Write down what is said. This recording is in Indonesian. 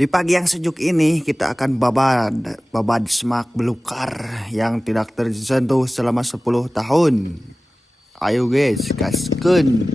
Di pagi yang sejuk ini kita akan babat semak belukar yang tidak tersentuh selama 10 tahun. Ayo guys, gaskeun.